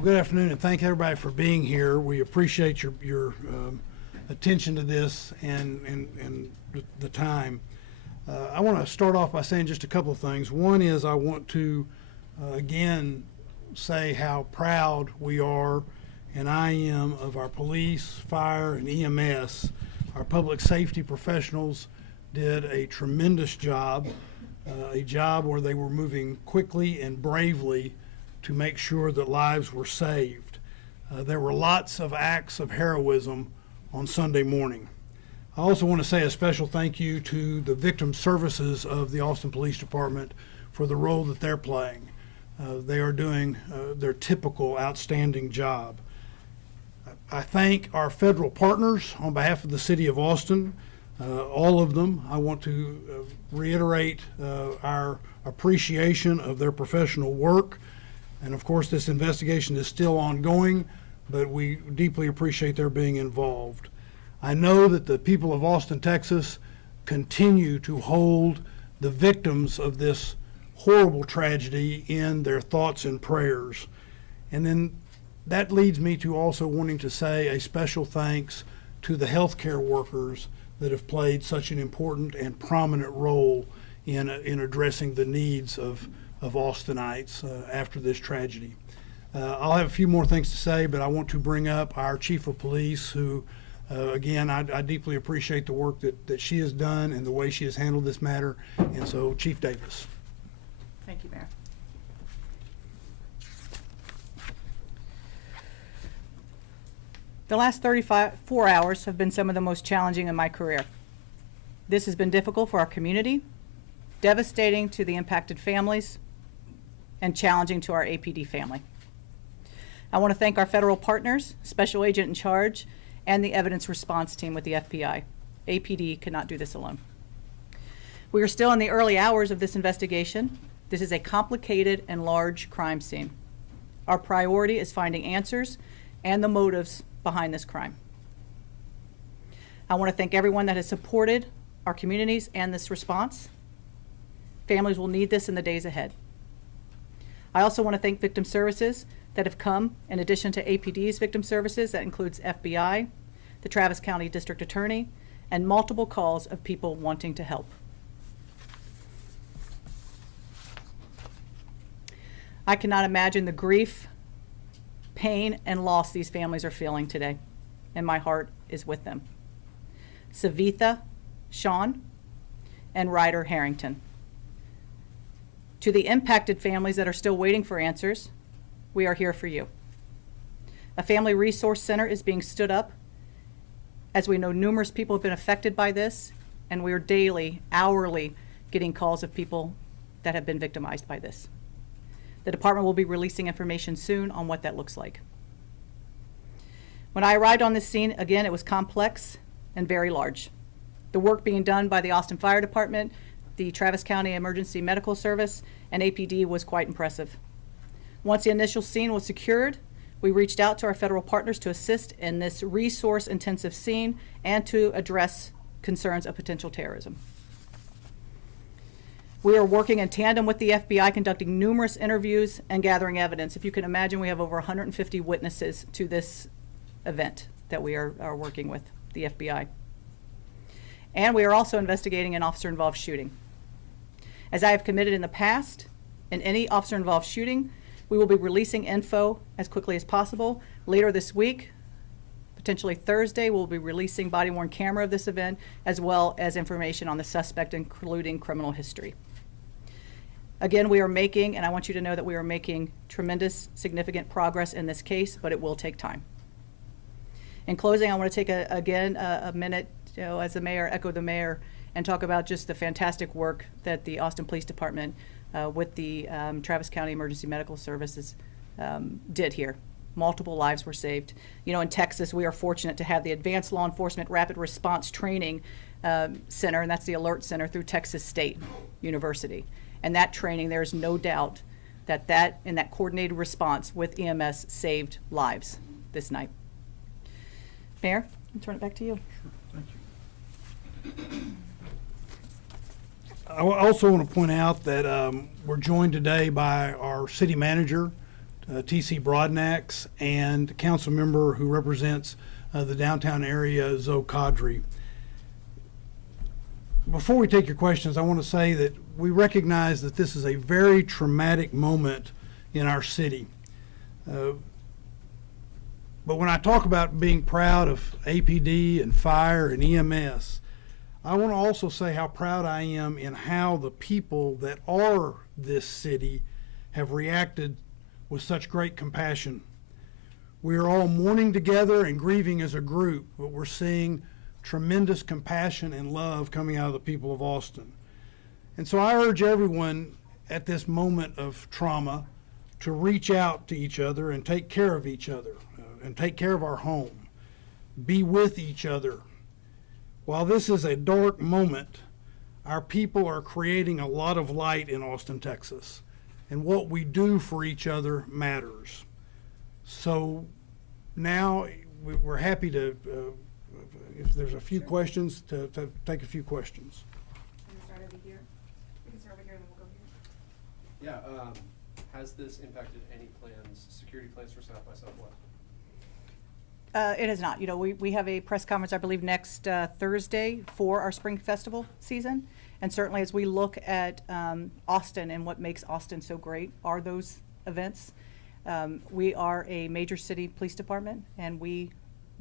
Good afternoon, and thank everybody for being here. We appreciate your attention to this and the time. I want to start off by saying just a couple of things. One is I want to again say how proud we are, and I am, of our police, fire, and EMS. Our public safety professionals did a tremendous job, a job where they were moving quickly and bravely to make sure that lives were saved. There were lots of acts of heroism on Sunday morning. I also want to say a special thank you to the victim services of the Austin Police Department for the role that they're playing. They are doing their typical outstanding job. I thank our federal partners on behalf of the City of Austin, all of them. I want to reiterate our appreciation of their professional work. And of course, this investigation is still ongoing, but we deeply appreciate their being involved. I know that the people of Austin, Texas continue to hold the victims of this horrible tragedy in their thoughts and prayers. And then that leads me to also wanting to say a special thanks to the healthcare workers that have played such an important and prominent role in addressing the needs of Austinites after this tragedy. I'll have a few more things to say, but I want to bring up our Chief of Police, who, again, I deeply appreciate the work that she has done and the way she has handled this matter. And so, Chief Davis. Thank you, Mayor. The last 34 hours have been some of the most challenging in my career. This has been difficult for our community, devastating to the impacted families, and challenging to our APD family. I want to thank our federal partners, Special Agent in Charge, and the evidence response team with the FBI. APD could not do this alone. We are still in the early hours of this investigation. This is a complicated and large crime scene. Our priority is finding answers and the motives behind this crime. I want to thank everyone that has supported our communities and this response. Families will need this in the days ahead. I also want to thank victim services that have come in addition to APD's victim services. That includes FBI, the Travis County District Attorney, and multiple calls of people wanting to help. I cannot imagine the grief, pain, and loss these families are feeling today, and my heart is with them. Savitha Shan and Ryder Harrington. To the impacted families that are still waiting for answers, we are here for you. A family resource center is being stood up, as we know numerous people have been affected by this, and we are daily, hourly getting calls of people that have been victimized by this. The department will be releasing information soon on what that looks like. When I arrived on this scene, again, it was complex and very large. The work being done by the Austin Fire Department, the Travis County Emergency Medical Service, and APD was quite impressive. Once the initial scene was secured, we reached out to our federal partners to assist in this resource-intensive scene and to address concerns of potential terrorism. We are working in tandem with the FBI, conducting numerous interviews and gathering evidence. If you can imagine, we have over 150 witnesses to this event that we are working with the FBI. And we are also investigating an officer-involved shooting. As I have committed in the past, in any officer-involved shooting, we will be releasing info as quickly as possible. Later this week, potentially Thursday, we'll be releasing body-worn camera of this event, as well as information on the suspect, including criminal history. Again, we are making, and I want you to know that we are making tremendous, significant progress in this case, but it will take time. In closing, I want to take a minute, as the mayor, echo the mayor, and talk about just the fantastic work that the Austin Police Department with the Travis County Emergency Medical Services did here. Multiple lives were saved. You know, in Texas, we are fortunate to have the Advanced Law Enforcement Rapid Response Training Center, and that's the Alert Center through Texas State University. And that training, there's no doubt that in that coordinated response with EMS saved lives this night. Mayor, I'll turn it back to you. Sure, thank you. I also want to point out that we're joined today by our city manager T.C. Broadnax, and council member who represents the downtown area, Zoe Kadri. Before we take your questions, I want to say that we recognize that this is a very traumatic moment in our city. But when I talk about being proud of APD and fire and EMS, I want to also say how proud I am in how the people that are this city have reacted with such great compassion. We are all mourning together and grieving as a group, but we're seeing tremendous compassion and love coming out of the people of Austin. And so I urge everyone at this moment of trauma to reach out to each other and take care of each other and take care of our home. Be with each other. While this is a dark moment, our people are creating a lot of light in Austin, Texas. And what we do for each other matters. So now we're happy to, if there's a few questions, to take a few questions. Can we start over here? We can start over here and then we'll go here. Yeah, has this impacted any plans, security plans for South by Southwest? It has not. You know, we have a press conference, I believe, next Thursday for our spring festival season. And certainly as we look at Austin and what makes Austin so great are those events. We are a major city police department and we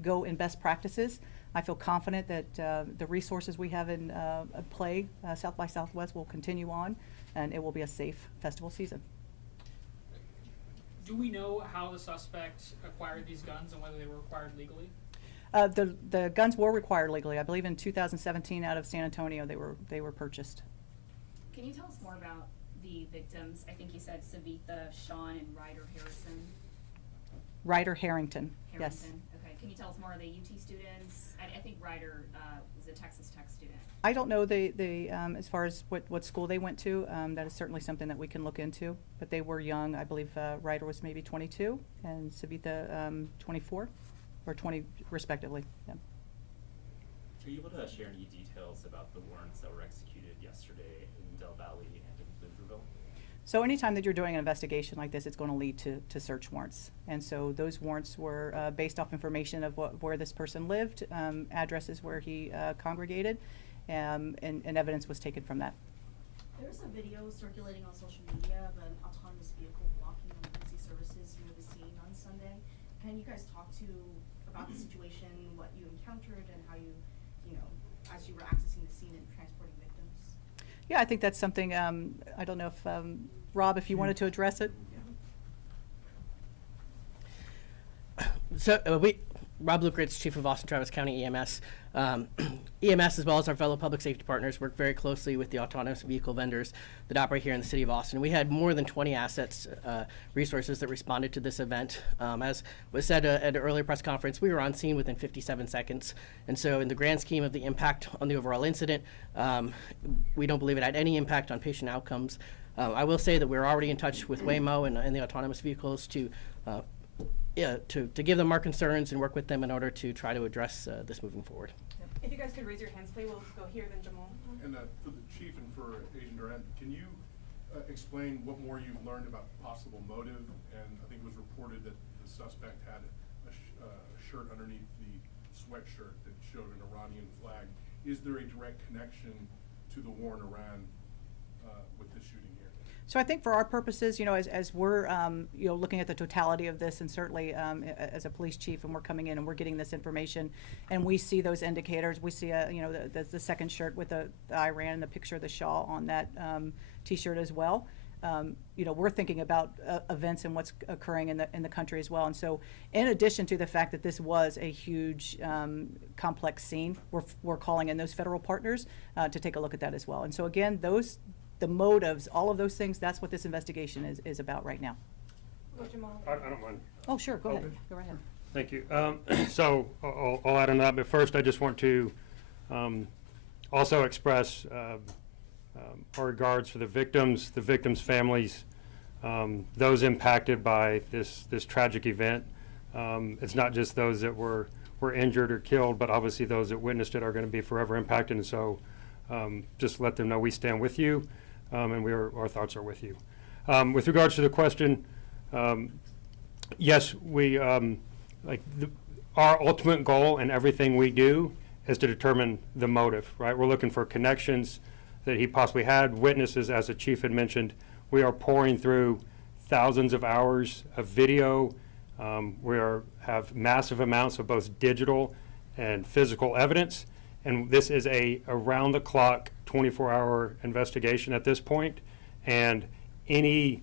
go in best practices. I feel confident that the resources we have in play, South by Southwest, will continue on and it will be a safe festival season. Do we know how the suspect acquired these guns and whether they were acquired legally? The guns were required legally. I believe in 2017 out of San Antonio they were purchased. Can you tell us more about the victims? I think you said Savitha Shan and Ryder Harrison. Ryder Harrington, yes. Okay. Can you tell us more? Are they UT students? I think Ryder was a Texas Tech student. I don't know as far as what school they went to. That is certainly something that we can look into. But they were young. I believe Ryder was maybe 22 and Savitha 24 or 20 respectively. Yeah. Are you able to share any details about the warrants that were executed yesterday in Del Valle and in Pflugerville? So anytime that you're doing an investigation like this, it's going to lead to search warrants. And so those warrants were based off information of where this person lived, addresses where he congregated, and evidence was taken from that. There's a video circulating on social media of an autonomous vehicle blocking emergency services near the scene on Sunday. Can you guys talk about the situation, what you encountered, and how you as you were accessing the scene and transporting victims? Yeah, I think that's something, I don't know if, Rob, if you wanted to address it? So Rob Lukritz, Chief of Austin Travis County EMS. EMS, as well as our fellow public safety partners, work very closely with the autonomous vehicle vendors that operate here in the city of Austin. We had more than 20 assets, resources that responded to this event. As was said at an earlier press conference, we were on scene within 57 seconds. And so in the grand scheme of the impact on the overall incident, we don't believe it had any impact on patient outcomes. I will say that we're already in touch with Waymo and the autonomous vehicles to give them our concerns and work with them in order to try to address this moving forward. If you guys could raise your hands, please. We'll go here, then Jamal. And for the chief and for Agent Durant, can you explain what more you've learned about possible motive? And I think it was reported that the suspect had a shirt underneath the sweatshirt that showed an Iranian flag. Is there a direct connection to the war in Iran with this shooting here? So I think for our purposes, as we're, looking at the totality of this, and certainly as a police chief, and we're coming in and we're getting this information, and we see those indicators. We see, the second shirt with the Iran and the picture of the Shah on that T-shirt as well. We're thinking about events and what's occurring in the country as well. And so, in addition to the fact that this was a huge, complex scene, we're calling in those federal partners to take a look at that as well. And so again, the motives, all of those things, that's what this investigation is about right now. Jamal. I don't mind. Oh, sure, go ahead. Okay. Go right ahead. Thank you. So I'll add on that, but first I just want to also express our regards for the victims' families, those impacted by this tragic event. It's not just those that were injured or killed, but obviously those that witnessed it are going to be forever impacted. And so just let them know we stand with you, and our thoughts are with you. With regards to the question, Yes, we, our ultimate goal in everything we do is to determine the motive, right? We're looking for connections that he possibly had, witnesses, as the chief had mentioned. We are pouring through thousands of hours of video. Have massive amounts of both digital and physical evidence. And this is a around-the-clock, 24-hour investigation at this point. And any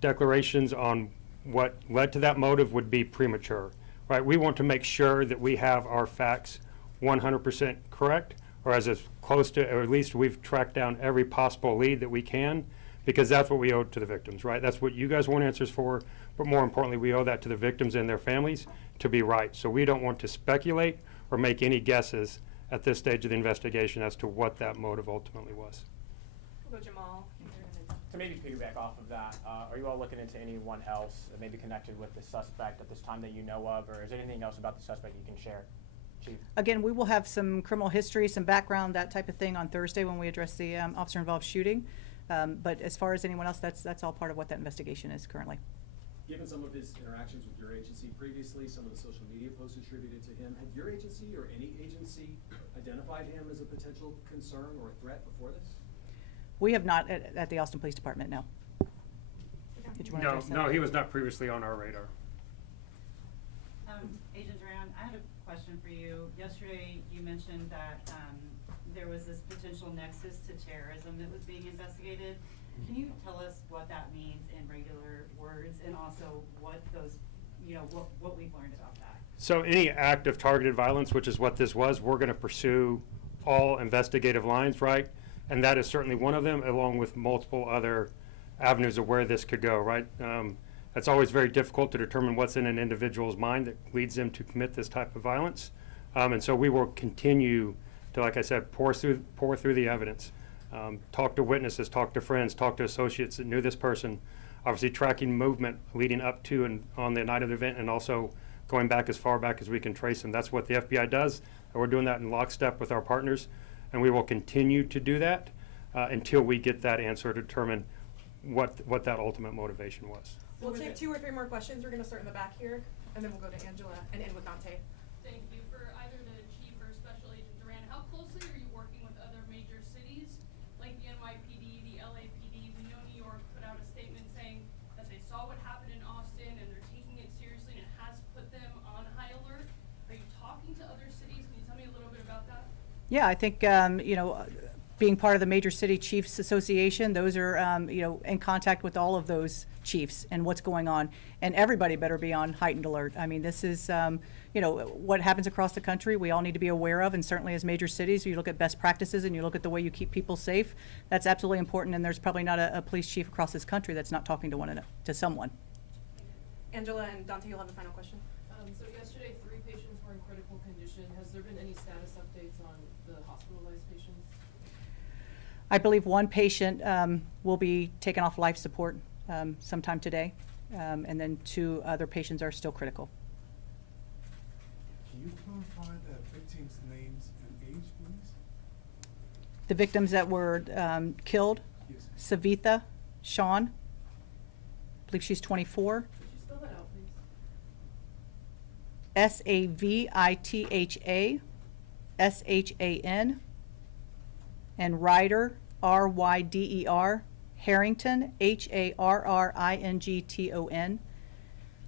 declarations on what led to that motive would be premature, right? We want to make sure that we have our facts 100% correct, or as close to, or at least we've tracked down every possible lead that we can, because that's what we owe to the victims, right? That's what you guys want answers for, but more importantly, we owe that to the victims and their families to be right. So we don't want to speculate or make any guesses at this stage of the investigation as to what that motive ultimately was. We'll go Jamal. To maybe piggyback off of that, are you all looking into anyone else that may be connected with the suspect at this time that you know of, or is there anything else about the suspect you can share? Chief? Again, we will have some criminal history, some background, that type of thing on Thursday when we address the officer-involved shooting. But as far as anyone else, that's all part of what that investigation is currently. Given some of his interactions with your agency previously, some of the social media posts attributed to him, had your agency or any agency identified him as a potential concern or threat before this? We have not at the Austin Police Department, no. Did you want to address that? No, he was not previously on our radar. Agent Duran, I had a question for you. Yesterday, you mentioned that there was this potential nexus to terrorism that was being investigated. Can you tell us what that means in regular words, and also what those, what we've learned about that? So any act of targeted violence, which is what this was, we're going to pursue all investigative lines, right? And that is certainly one of them, along with multiple other avenues of where this could go, right? It's always very difficult to determine what's in an individual's mind that leads them to commit this type of violence. And so we will continue to, like I said, pour through the evidence, talk to witnesses, talk to friends, talk to associates that knew this person, obviously tracking movement leading up to and on the night of the event, and also going back as far back as we can trace them. That's what the FBI does, and we're doing that in lockstep with our partners, and we will continue to do that until we get that answer to determine what that ultimate motivation was. We'll take 2 or 3 more questions. We're going to start in the back here, and then we'll go to Angela and end with Dante. Thank you. For either the chief or Special Agent Duran, how closely are you working with other major cities like the NYPD, the LAPD? We know New York put out a statement saying that they saw what happened in Austin and they're taking it seriously, and it has put them on high alert. Are you talking to other cities? Can you tell me a little bit about that? Yeah, I think, being part of the Major City Chiefs Association, those are, in contact with all of those chiefs and what's going on. And everybody better be on heightened alert. I mean, this is, what happens across the country, we all need to be aware of. And certainly as major cities, you look at best practices and you look at the way you keep people safe. That's absolutely important. And there's probably not a police chief across this country that's not talking to someone. Angela and Dante, you'll have the final question. So yesterday, 3 patients were in critical condition. Has there been any status updates on the hospitalized patients? I believe one patient will be taken off life support sometime today, and then 2 other patients are still critical. Can you clarify the victims' names and age, please? The victims that were killed, Yes. Savitha Shan, I believe she's 24. Could you spell that out, please? Savitha Shan, and Ryder, Ryder, Harrington, Harrington.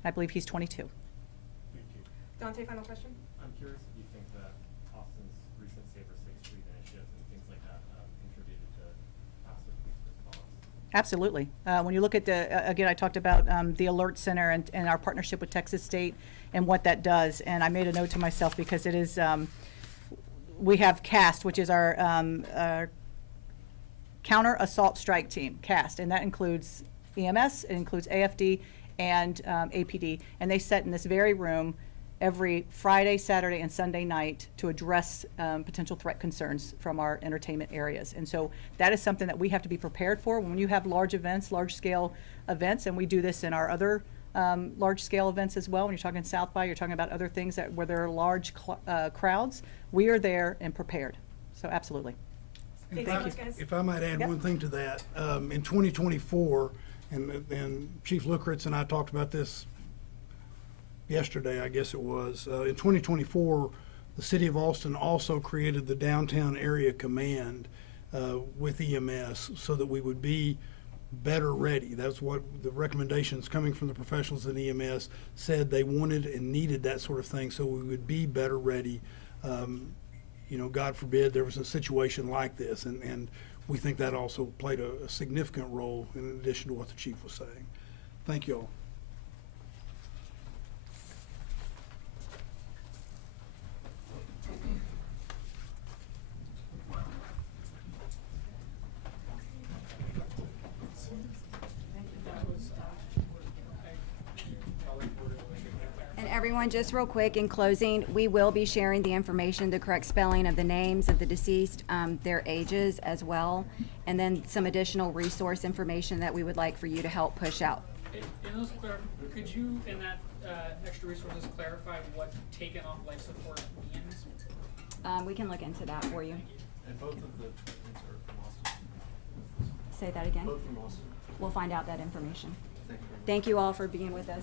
I believe he's 22. Thank you. Dante, final question. I'm curious if you think that Austin's recent Safer 6th Street initiatives and things like that contributed to faster police response. Absolutely. When you look at again, I talked about the Alert Center and our partnership with Texas State and what that does. And I made a note to myself because it is, we have CAST, which is our Counter Assault Strike Team, CAST, and that includes EMS, it includes AFD and APD. And they sit in this very room every Friday, Saturday, and Sunday night to address potential threat concerns from our entertainment areas. And so that is something that we have to be prepared for when you have large events, large-scale events, and we do this in our other large-scale events as well. When you're talking South by, you're talking about other things where there are large crowds. We are there and prepared. So absolutely. If I might add one thing to that, in 2024, and Chief Lukritz and I talked about this yesterday, I guess it was. In 2024, the city of Austin also created the Downtown Area Command with EMS so that we would be better ready. That's what the recommendations coming from the professionals in EMS said they wanted and needed, that sort of thing, so we would be better ready. You know, God forbid there was a situation like this, and we think that also played a significant role in addition to what the chief was saying. Thank you all. And everyone, just real quick, in closing, we will be sharing the information, the correct spelling of the names of the deceased, their ages as well, and then some additional resource information that we would like for you to help push out. In those could you, in that extra resources, clarify what taken off life support means? We can look into that for you. And both of the treatments are from Austin. Say that again? Both from Austin. We'll find out that information. Thank you. Thank you all for being with us.